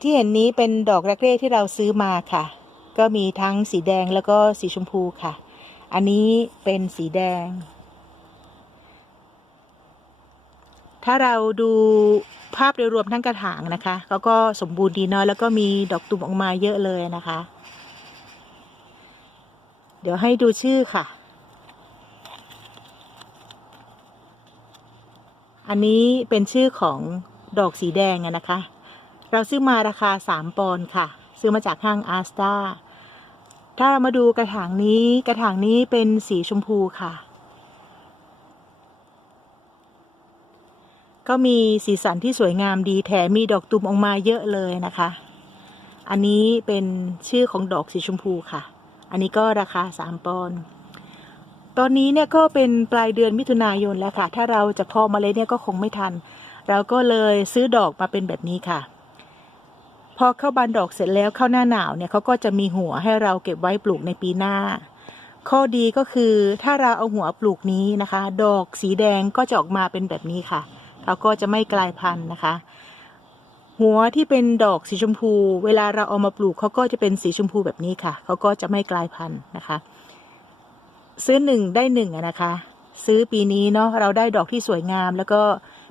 ที่เห็นนี้เป็นดอกรักเร่ที่เราซื้อมาค่ะ ก็มีทั้งสีแดงแล้วก็สีชมพูค่ะ อันนี้เป็นสีแดง ถ้าเราดูภาพโดยรวมทั้งกระถางนะคะเขาก็สมบูรณ์ดีเนาะแล้วก็มีดอกตุ่มออกมาเยอะเลยนะคะ เดี๋ยวให้ดูชื่อค่ะ อันนี้เป็นชื่อของดอกสีแดงนะคะ เราซื้อมาราคา 3 ปอนด์ค่ะ ซื้อมาจากห้างอาสตาถ้าเรามาดูกระถางนี้กระถางนี้เป็นสีชมพูค่ะ ก็มีสีสันที่สวยงามดีแถมมีดอกตุ่มออกมาเยอะเลยนะคะ อันนี้เป็นชื่อของดอกสีชมพูค่ะ อันนี้ก็ราคา 3 ปอนด์ตอนนี้เนี่ยก็เป็นปลายเดือนมิถุนายนแล้วค่ะ ถ้าเราจะเพาะเมาเลยเนี่ยก็คงไม่ทัน เราก็เลยซื้อดอกมาเป็นแบบนี้ค่ะ พอเข้าบานดอกเสร็จแล้วเข้าหน้าหนาวเนี่ยเขาก็จะมีหัวให้เราเก็บไว้ปลูกในปีหน้า ข้อดีก็คือถ้าเราเอาหัวปลูกนี้นะคะ ดอกสีแดงก็จะออกมาเป็นแบบนี้ค่ะเขาก็จะไม่กลายพันธุ์นะคะ หัวที่เป็นดอกสีชมพู เวลาเราเอามาปลูกเขาก็จะเป็นสีชมพูแบบนี้ค่ะเขาก็จะไม่กลายพันธุ์นะคะ ซื้อหนึ่งได้หนึ่งอะนะคะ ซื้อปีนี้เนาะเราได้ดอกที่สวยงาม แล้วก็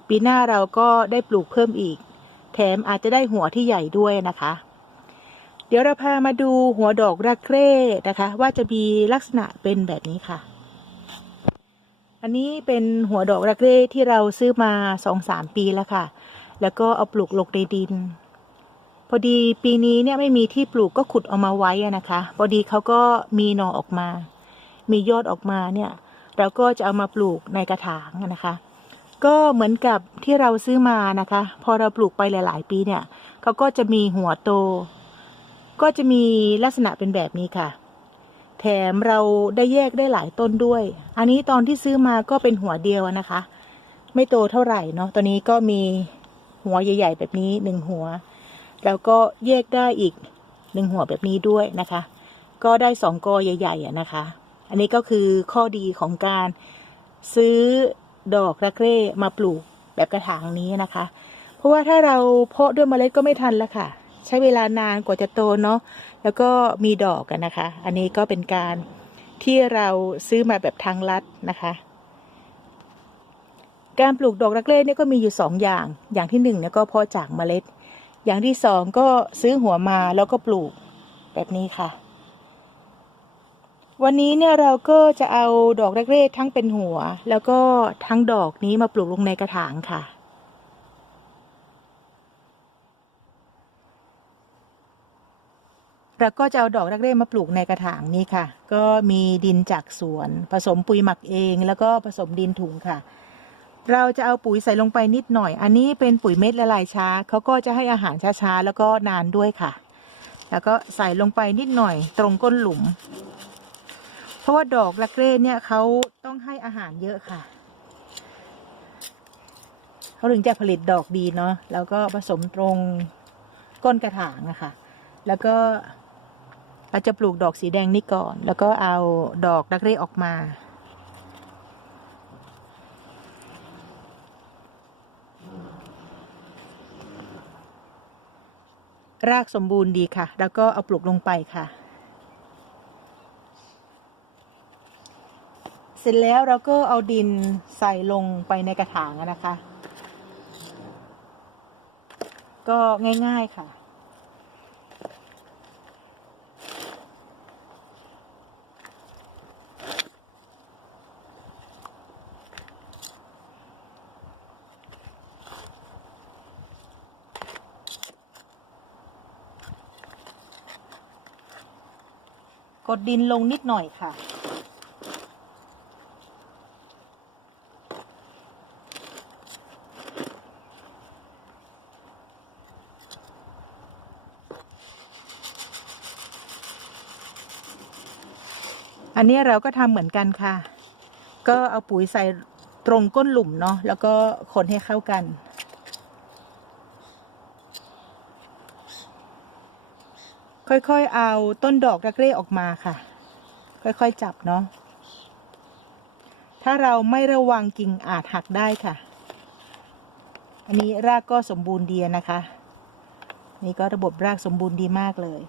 ปีหน้าเราก็ได้ปลูกเพิ่มอีก แถมอาจจะได้หัวที่ใหญ่ด้วยนะคะ เดี๋ยวเราพามาดูหัวดอกรักเร่นะคะ ว่าจะมีลักษณะเป็นแบบนี้ค่ะ อันนี้เป็นหัวดอกรักเร่ที่เราซื้อมาสองสามปีแล้วค่ะ แล้วก็เอาปลูกลงในดิน พอดีปีนี้เนี่ยไม่มีที่ปลูกก็ขุดเอามาไว้นะคะ พอดีเขาก็มีหน่อออกมา มียอดออกมาเนี่ย เราก็จะเอามาปลูกในกระถางนะคะ ก็เหมือนกับที่เราซื้อมานะคะ พอเราปลูกไปหลาย ๆ ปีเนี่ยเขาก็จะมีหัวโต ก็จะมีลักษณะเป็นแบบนี้ค่ะ แถมเราได้แยกได้หลายต้นด้วย อันนี้ตอนที่ซื้อมาก็เป็นหัวเดียวนะคะ ไม่โตเท่าไหร่เนาะตอนนี้ก็มีหัวใหญ่ ๆ แบบนี้หนึ่งหัว แล้วก็แยกได้อีกหนึ่งหัวแบบนี้ด้วยนะคะ ก็ได้สองกอใหญ่ๆนะคะ อันนี้ก็คือข้อดีของการซื้อ ดอกรักเร่มาปลูกแบบกระถางนี้นะคะ เพราะว่าถ้าเราเพาะด้วยเมล็ดก็ไม่ทันแล้วค่ะ ใช้เวลานานกว่าจะโตเนาะแล้วก็มีดอกกันนะคะ อันนี้ก็เป็นการที่เราซื้อมาแบบทางลัดนะคะ การปลูกดอกรักเร่เนี่ยก็มีอยู่สองอย่าง อย่างที่หนึ่งเนี่ยก็เพาะจากเมล็ด อย่างที่สองก็ซื้อหัวมาแล้วก็ปลูกแบบนี้ค่ะ วันนี้เนี่ยเราก็จะเอาดอกเร่ๆทั้งเป็นหัว แล้วก็ทั้งดอกนี้มาปลูกลงในกระถางค่ะ เราก็จะเอาดอกรักเร่มาปลูกในกระถางนี้ค่ะ ก็มีดินจากสวน ผสมปุ๋ยหมักเองแล้วก็ผสมดินถุงค่ะ เราจะเอาปุ๋ยใส่ลงไปนิดหน่อย อันนี้เป็นปุ๋ยเม็ดละลายช้าเขาก็จะให้อาหารช้าๆแล้วก็นานด้วยค่ะ แล้วก็ใส่ลงไปนิดหน่อย ตรงก้นหลุม ราะว่าดอกลักเร่เนี่ยเขาต้องให้อาหารเยอะค่ะ เขาถึงจะผลิตดอกดีเนาะแล้วก็ผสมตรงก้นกระถางนะคะ แล้วก็เราจะปลูกดอกสีแดงนี่ก่อน แล้วก็เอาดอกลักเรออกมา รากสมบูรณ์ดีค่ะ แล้วก็เอาปลูกลงไปค่ะ เส ร็จแล้วเราก็เอาดินใส่ลงไปในกระถางนะคะ ก็ง่าย ๆค่ะ กดดินลงนิดหน่อยค่ะ อันนี้เราก็ทำเหมือนกันค่ะ ก็เอาปุ๋ยใส่ตรงก้นหลุมเนาะแล้วก็คนให้เข้ากัน ค่อยๆเอาต้นดอกรักเร่ออกมาค่ะ ค่อยๆจับเนาะถ้าเราไม่ระวังกิ่งอาจหักได้ค่ะ อันนี้รากก็สมบูรณ์ดีนะคะ นี่ก็ระบบรากสมบูรณ์ดีมากเลย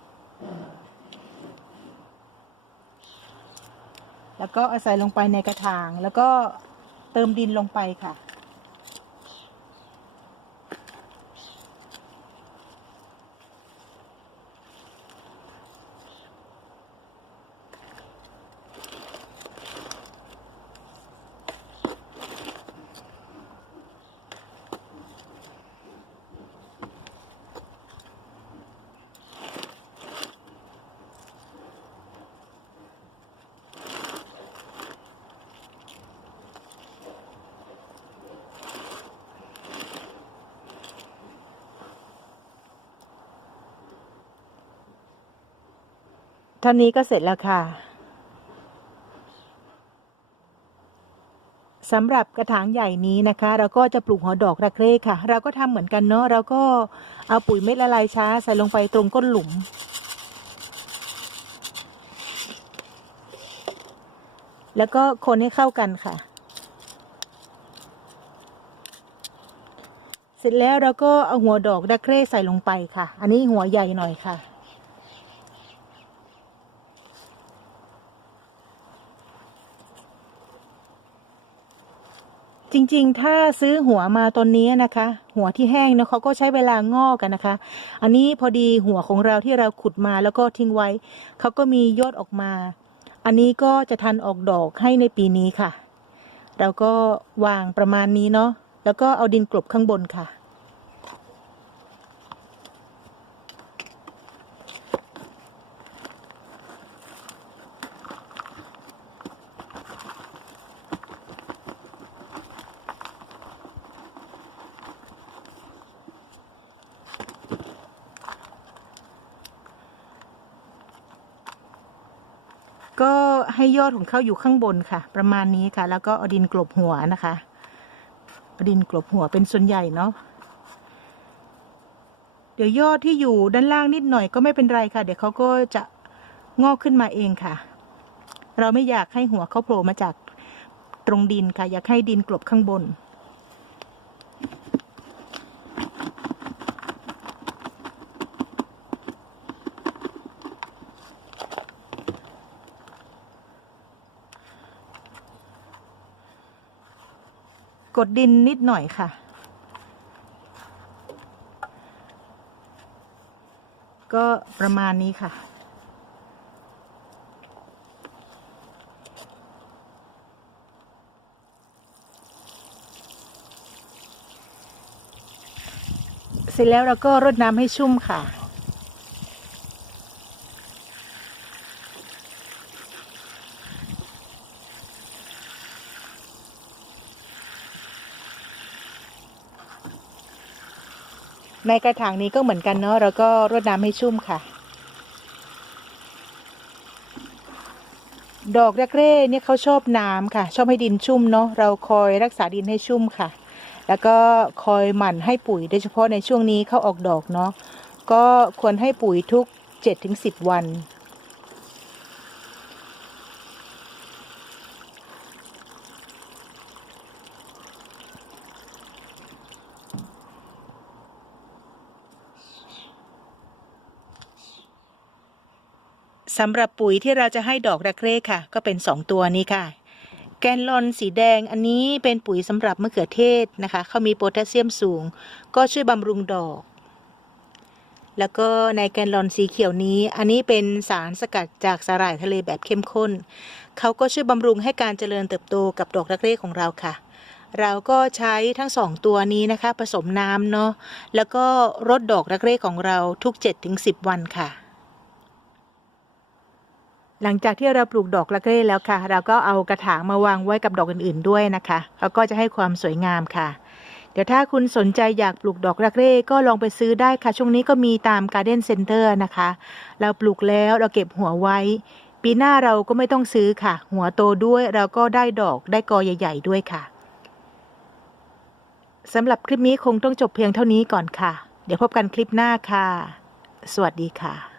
แล้วก็เอาใส่ลงไปในกระถาง แล้วก็เติมดินลงไปค่ะ เท่านี้ก็เสร็จแล้วค่ะสำหรับกระถางใหญ่นี้นะคะ เราก็จะปลูกหัวดอกรักเร่ค่ะ เราก็ทำเหมือนกันเนาะเราก็เอาปุ๋ยเม็ดละลายช้าใส่ลงไปตรงก้นหลุม แล้วก็คนให้เข้ากันค่ะ เสร็จแล้วเราก็เอาหัวดอกดักเร่ใส่ลงไปค่ะ อันนี้หัวใหญ่หน่อยค่ะ จริงๆ ถ้าซื้อหัวมาตอนนี้นะคะ หัวที่แห้งเนาะเขาก็ใช้เวลางอกกันนะคะ อันนี้พอดีหัวของเราที่เราขุดมาแล้วก็ทิ้งไว้เขาก็มียอดออกมา อันนี้ก็จะทันออกดอกให้ในปีนี้ค่ะ เราก็วางประมาณนี้เนาะแล้วก็เอาดินกลบข้างบนค่ะ ก็ให้ยอดของเขาอยู่ข้างบนค่ะ ประมาณนี้ค่ะ แล้วก็เอาดินกลบหัวนะคะเอาดินกลบหัวเป็นส่วนใหญ่เนาะเดี๋ยวยอดที่อยู่ด้านล่างนิดหน่อยก็ไม่เป็นไรค่ะ เดี๋ยวเขาก็จะงอกขึ้นมาเองค่ะ เราไม่อยากให้หัวเขาโผล่มาจากตรงดินค่ะ อยากให้ดินกลบข้างบน กดดินนิดหน่อยค่ะ ก็ประมาณนี้ค่ะ เสร็จแล้วเราก็รดน้ำให้ชุ่มค่ะ ในกระถางนี้ก็เหมือนกันเนาะเราก็รดน้ำให้ชุ่มค่ะ ดอกแรกเร่เนี่ยเขาชอบน้ำค่ะ ชอบให้ดินชุ่มเนาะเราคอยรักษาดินให้ชุ่มค่ะ แล้วก็คอยหมั่นให้ปุ๋ยโดยเฉพาะในช่วงนี้เขาออกดอกเนาะก็ควรให้ปุ๋ยทุก 7-10 วัน สำหรับปุ๋ยที่เราจะให้ดอกรักเรค่ะ ก็เป็น 2 ตัวนี้ค่ะ แกนลอนสีแดงอันนี้เป็นปุ๋ยสำหรับมะเขือเทศนะคะเขามีโพแทสเซียมสูง ก็ช่วยบำรุงดอก แล้วก็ในแกนลอนสีเขียวนี้ อันนี้เป็นสารสกัดจากสาหร่ายทะเลแบบเข้มข้นเขาก็ช่วยบำรุงให้การเจริญเติบโตกับดอกรักเร่ของเราค่ะเราก็ใช้ทั้งสองตัวนี้นะคะ ผสมน้ำเนาะแล้วก็รดดอกรักเร่ของเราทุก 7-10 วันค่ะ หลังจากที่เราปลูกดอกรักเร่แล้วค่ะ เราก็เอากระถางมาวางไว้กับดอกอื่นๆด้วยนะคะแล้วก็จะให้ความสวยงามค่ะ เดี๋ยวถ้าคุณสนใจอยากปลูกดอกรักเร่ก็ลองไปซื้อได้ค่ะ ช่วงนี้ก็มีตาม Garden Center นะคะ เราปลูกแล้วเราเก็บหัวไว้ ปีหน้าเราก็ไม่ต้องซื้อค่ะ หัวโตด้วยเราก็ได้ดอกได้กอใหญ่ ๆ ด้วยค่ะสำหรับคลิปนี้คงต้องจบเพียงเท่านี้ก่อนค่ะ เดี๋ยวพบกันคลิปหน้าค่ะ สวัสดีค่ะ